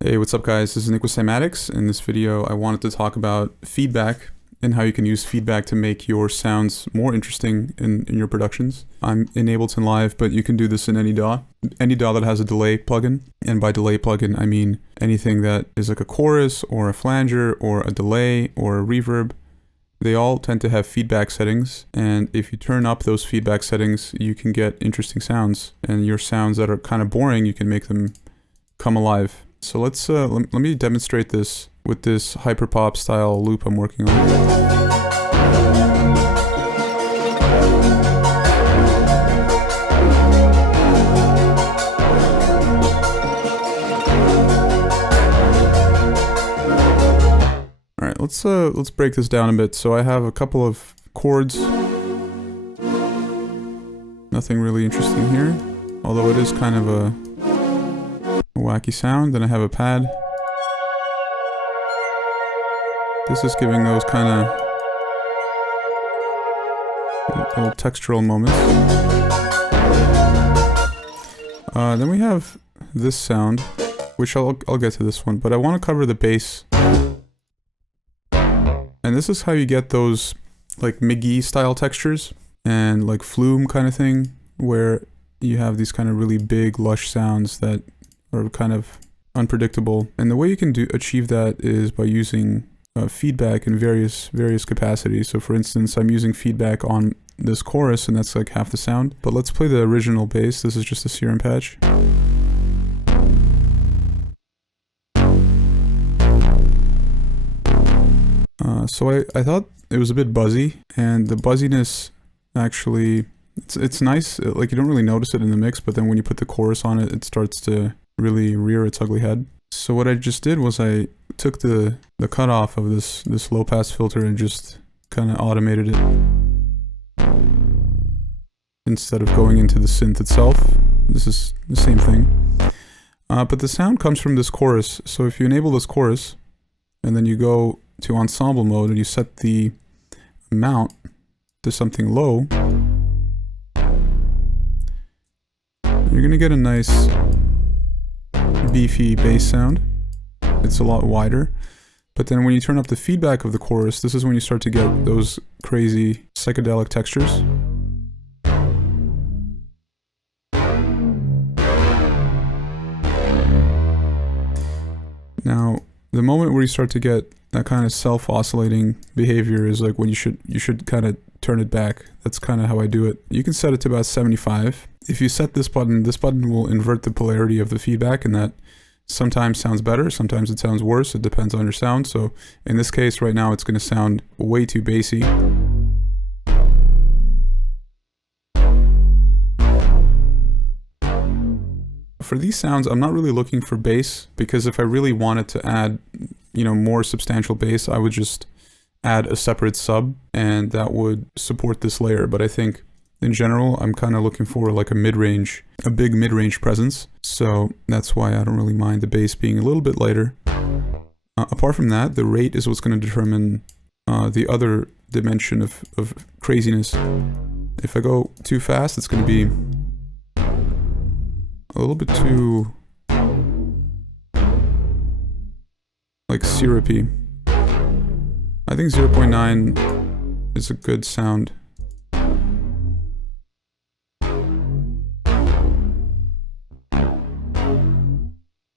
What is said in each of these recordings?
Hey, what's up guys? This is Nick with Cymatics. In this video, I wanted to talk about feedback and how you can use feedback to make your sounds more interesting in your productions. I'm in Ableton Live, but you can do this in any DAW. Any DAW that has a delay plugin. And by delay plugin, I mean anything that is like a chorus or a flanger or a delay or a reverb. They all tend to have feedback settings, and if you turn up those feedback settings, you can get interesting sounds. And your sounds that are kind of boring, you can make them come alive. So let's let me demonstrate this with this hyperpop style loop I'm working on. All right, let's break this down a bit. So I have a couple of chords. Nothing really interesting here, although it is kind of a wacky sound. Then I have a pad. This is giving those kind of little textural moments. Then we have this sound, which I'll get to this one, but I want to cover the bass. And this is how you get those like Mk.Gee style textures and like Flume kind of thing, where you have these kind of really big lush sounds that are kind of unpredictable. And the way you can achieve that is by using feedback in various capacities. So for instance, I'm using feedback on this chorus, and that's like half the sound. But let's play the original bass. This is just a serum patch. So I thought it was a bit buzzy, and the buzziness actually, it's nice. Like, you don't really notice it in the mix, but then when you put the chorus on it, it starts to really rear its ugly head. So what I just did was I took the cutoff of this low pass filter and just kind of automated it instead of going into the synth itself. This is the same thing, but the sound comes from this chorus. So if you enable this chorus and then you go to ensemble mode and you set the amount to something low, you're gonna get a nice beefy bass sound. It's a lot wider. But then when you turn up the feedback of the chorus, this is when you start to get those crazy psychedelic textures. Now, the moment where you start to get that kind of self-oscillating behavior is like when you should kind of turn it back. That's kind of how I do it. You can set it to about 75. If you set this button will invert the polarity of the feedback, and that sometimes sounds better, sometimes it sounds worse. It depends on your sound. So in this case right now, it's going to sound way too bassy. For these sounds, I'm not really looking for bass, because if I really wanted to add, more substantial bass, I would just add a separate sub, and that would support this layer. But I think in general, I'm kind of looking for like a big mid-range presence. So that's why I don't really mind the bass being a little bit lighter. Apart from that, the rate is what's going to determine the other dimension of craziness. If I go too fast, it's going to be a little bit too like syrupy. I think 0.9 is a good sound.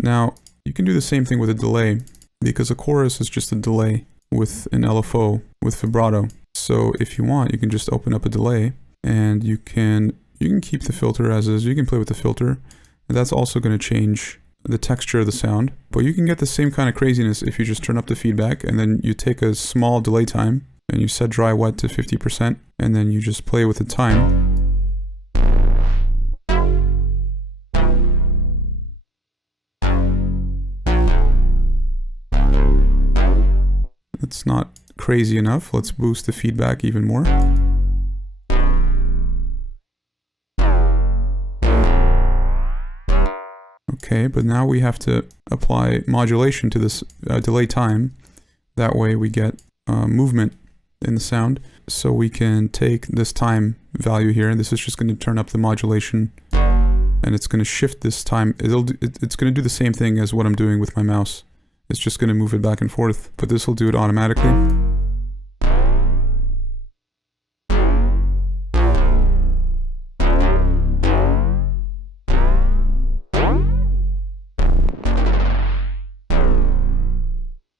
Now, you can do the same thing with a delay, because a chorus is just a delay with an LFO with vibrato. So if you want, you can just open up a delay, and you can keep the filter as is. You can play with the filter, and that's also going to change the texture of the sound. But you can get the same kind of craziness if you just turn up the feedback, and then you take a small delay time, and you set dry wet to 50%, and then you just play with the time. It's not crazy enough. Let's boost the feedback even more. Okay, but now we have to apply modulation to this delay time. That way we get movement in the sound. So we can take this time value here, and this is just going to turn up the modulation and it's going to shift this time. It's going to do the same thing as what I'm doing with my mouse. It's just going to move it back and forth, but this will do it automatically.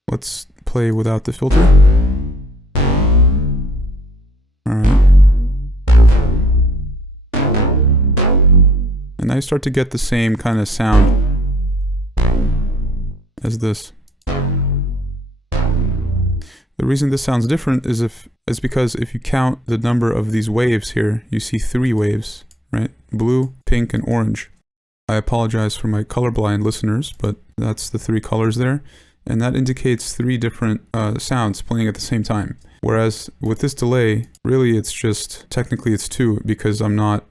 Let's play without the filter. Alright. And now you start to get the same kind of sound as this. The reason this sounds different is because if you count the number of these waves here, you see 3 waves, right? Blue, pink, and orange. I apologize for my colorblind listeners, but that's the 3 colors there. And that indicates 3 different sounds playing at the same time. Whereas with this delay, really it's just, technically it's 2, because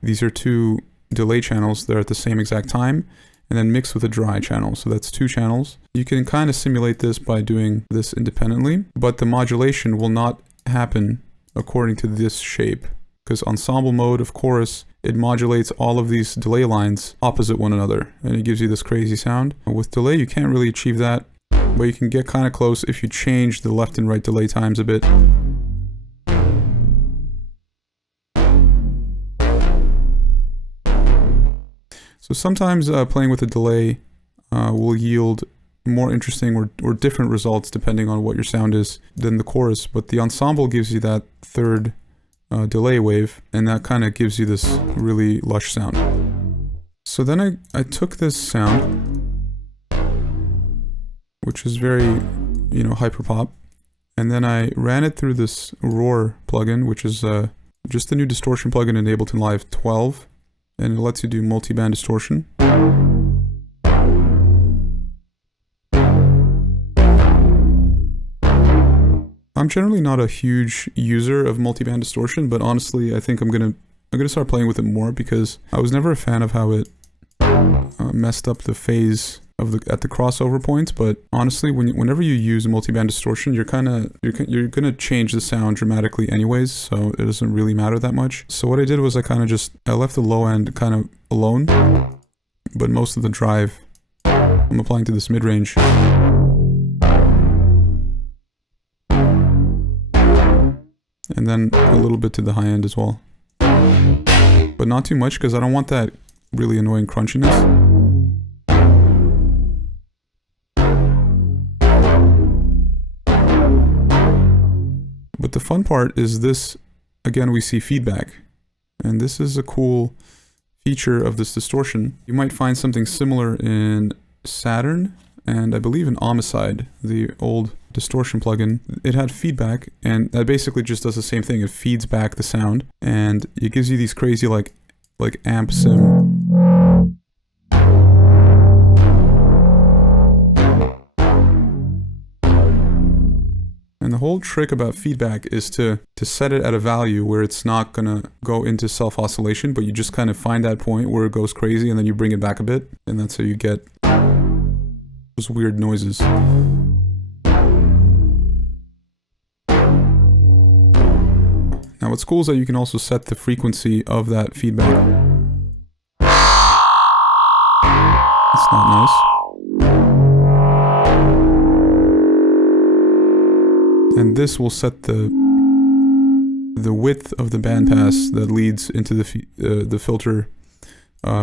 these are 2 delay channels that are at the same exact time, and then mixed with a dry channel. So that's 2 channels. You can kind of simulate this by doing this independently, but the modulation will not happen according to this shape. Because ensemble mode of chorus, it modulates all of these delay lines opposite one another, and it gives you this crazy sound. With delay, you can't really achieve that, but you can get kind of close if you change the left and right delay times a bit. So sometimes playing with a delay will yield more interesting or different results depending on what your sound is than the chorus, but the ensemble gives you that 3rd delay wave, and that kind of gives you this really lush sound. So then I took this sound, which is very, hyper pop, and then I ran it through this Roar plugin, which is just the new distortion plugin in Ableton Live 12, and it lets you do multiband distortion. I'm generally not a huge user of multiband distortion, but honestly, I think I'm gonna start playing with it more, because I was never a fan of how it messed up the phase at the crossover points. But honestly, whenever you use multiband distortion, you're gonna change the sound dramatically anyways, so it doesn't really matter that much. So what I did was I left the low end kind of alone, but most of the drive I'm applying to this mid-range. And then a little bit to the high end as well. But not too much, because I don't want that really annoying crunchiness. But the fun part is this, again, we see feedback. And this is a cool feature of this distortion. You might find something similar in Saturn, and I believe in Homicide, the old distortion plugin. It had feedback, and that basically just does the same thing. It feeds back the sound, and it gives you these crazy like amp sim. And the whole trick about feedback is to set it at a value where it's not gonna go into self-oscillation, but you just kind of find that point where it goes crazy, and then you bring it back a bit, and that's how you get those weird noises. Now what's cool is that you can also set the frequency of that feedback. That's not nice. And this will set the width of the bandpass that leads into the filter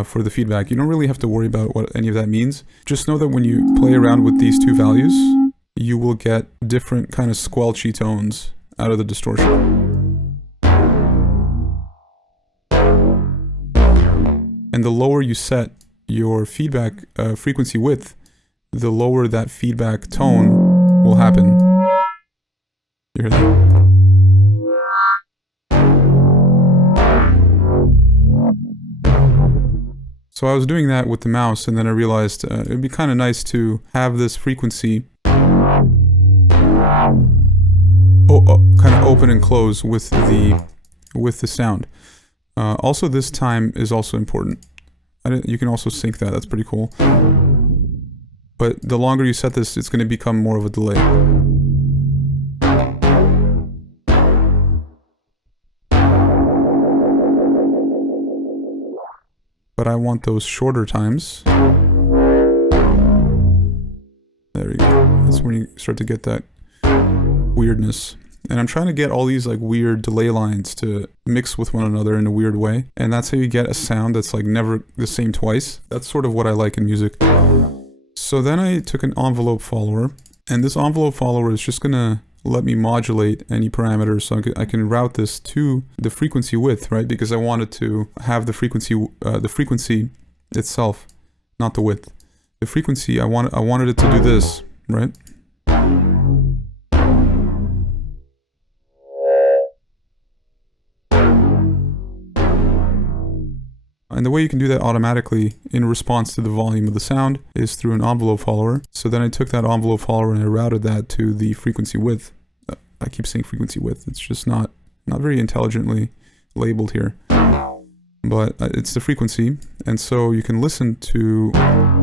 for the feedback. You don't really have to worry about what any of that means. Just know that when you play around with these 2 values, you will get different kind of squelchy tones out of the distortion. And the lower you set your feedback frequency width, the lower that feedback tone will happen. You hear that? So I was doing that with the mouse, and then I realized it'd be kind of nice to have this frequency kind of open and close with the sound. Also, this time is also important. You can also sync that. That's pretty cool. But the longer you set this, it's going to become more of a delay. but I want those shorter times. There you go. That's when you start to get that weirdness. And I'm trying to get all these like weird delay lines to mix with one another in a weird way. And that's how you get a sound that's like never the same twice. That's sort of what I like in music. So then I took an envelope follower, and this envelope follower is just gonna let me modulate any parameters, so I can route this to the frequency width, right? Because I wanted to have the frequency itself, not the width. The frequency, I wanted it to do this, right? And the way you can do that automatically in response to the volume of the sound is through an envelope follower. So then I took that envelope follower and I routed that to the frequency width. I keep saying frequency width. It's just not very intelligently labeled here. But it's the frequency. And so you can listen to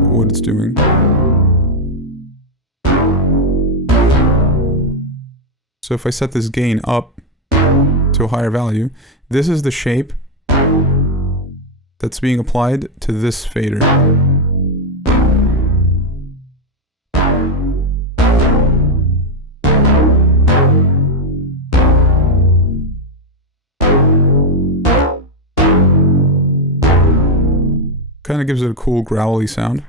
what it's doing. So if I set this gain up to a higher value, this is the shape that's being applied to this fader. Kind of gives it a cool growly sound.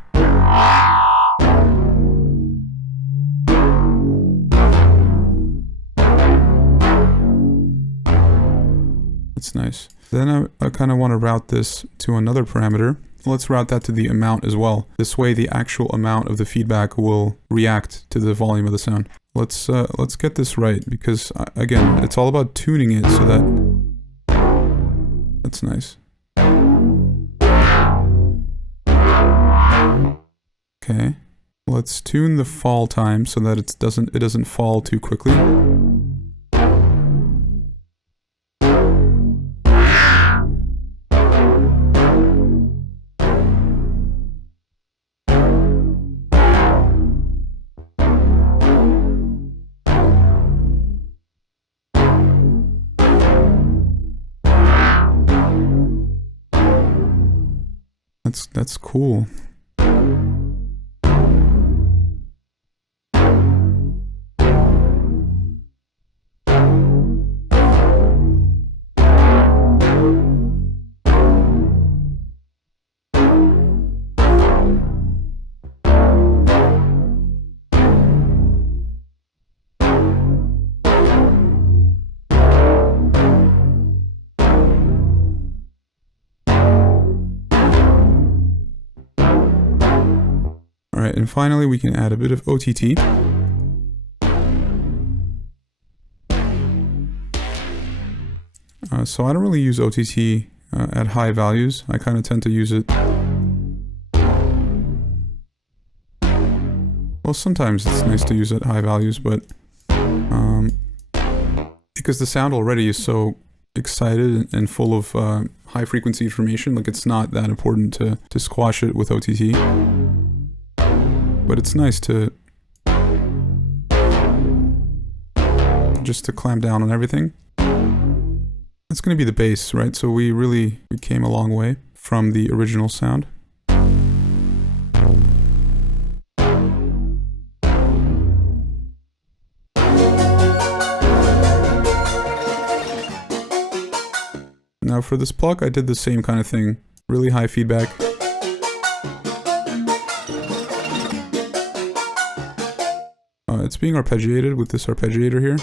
That's nice. Then I kind of want to route this to another parameter. Let's route that to the amount as well. This way the actual amount of the feedback will react to the volume of the sound. Let's get this right, because again, it's all about tuning it so that... That's nice. Okay. Let's tune the fall time so that it doesn't fall too quickly. That's cool. Alright, and finally we can add a bit of OTT. So I don't really use OTT at high values. I kind of tend to use it... Well, sometimes it's nice to use at high values, but... because the sound already is so excited and full of high frequency information, like it's not that important to squash it with OTT. But it's nice to just to clamp down on everything. That's going to be the bass, right? So we came a long way from the original sound. Now for this plug, I did the same kind of thing. Really high feedback. It's being arpeggiated with this arpeggiator here.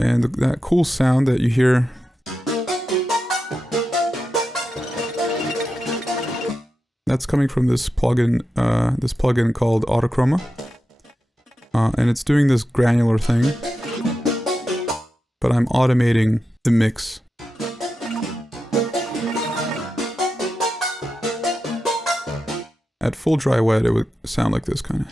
And that cool sound that you hear that's coming from this plugin called Autochroma. And it's doing this granular thing, but I'm automating the mix. At full dry wet, it would sound like this kind of.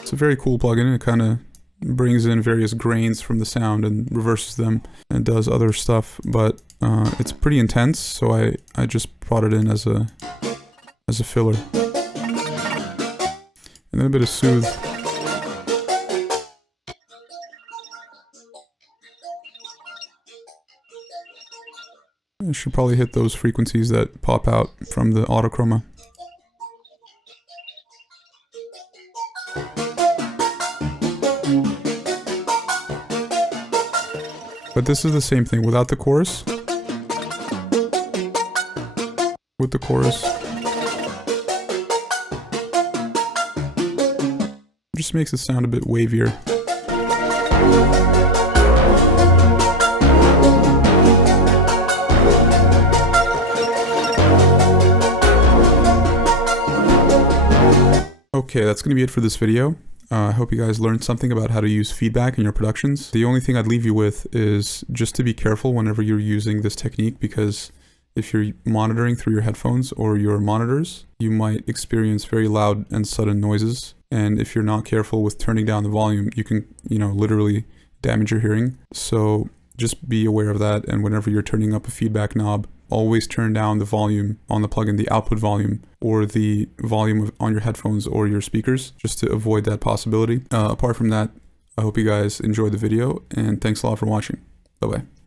It's a very cool plugin. It kind of brings in various grains from the sound and reverses them and does other stuff, but it's pretty intense, so I just brought it in as a filler. And then a bit of soothe. I should probably hit those frequencies that pop out from the autochroma. But this is the same thing without the chorus. With the chorus. It just makes it sound a bit wavier. Okay, that's going to be it for this video. I hope you guys learned something about how to use feedback in your productions. The only thing I'd leave you with is just to be careful whenever you're using this technique, because if you're monitoring through your headphones or your monitors, you might experience very loud and sudden noises. And if you're not careful with turning down the volume, you can, literally damage your hearing. So just be aware of that. And whenever you're turning up a feedback knob, always turn down the volume on the plugin, the output volume, or the volume on your headphones or your speakers, just to avoid that possibility. Apart from that, I hope you guys enjoyed the video, and thanks a lot for watching. Bye-bye.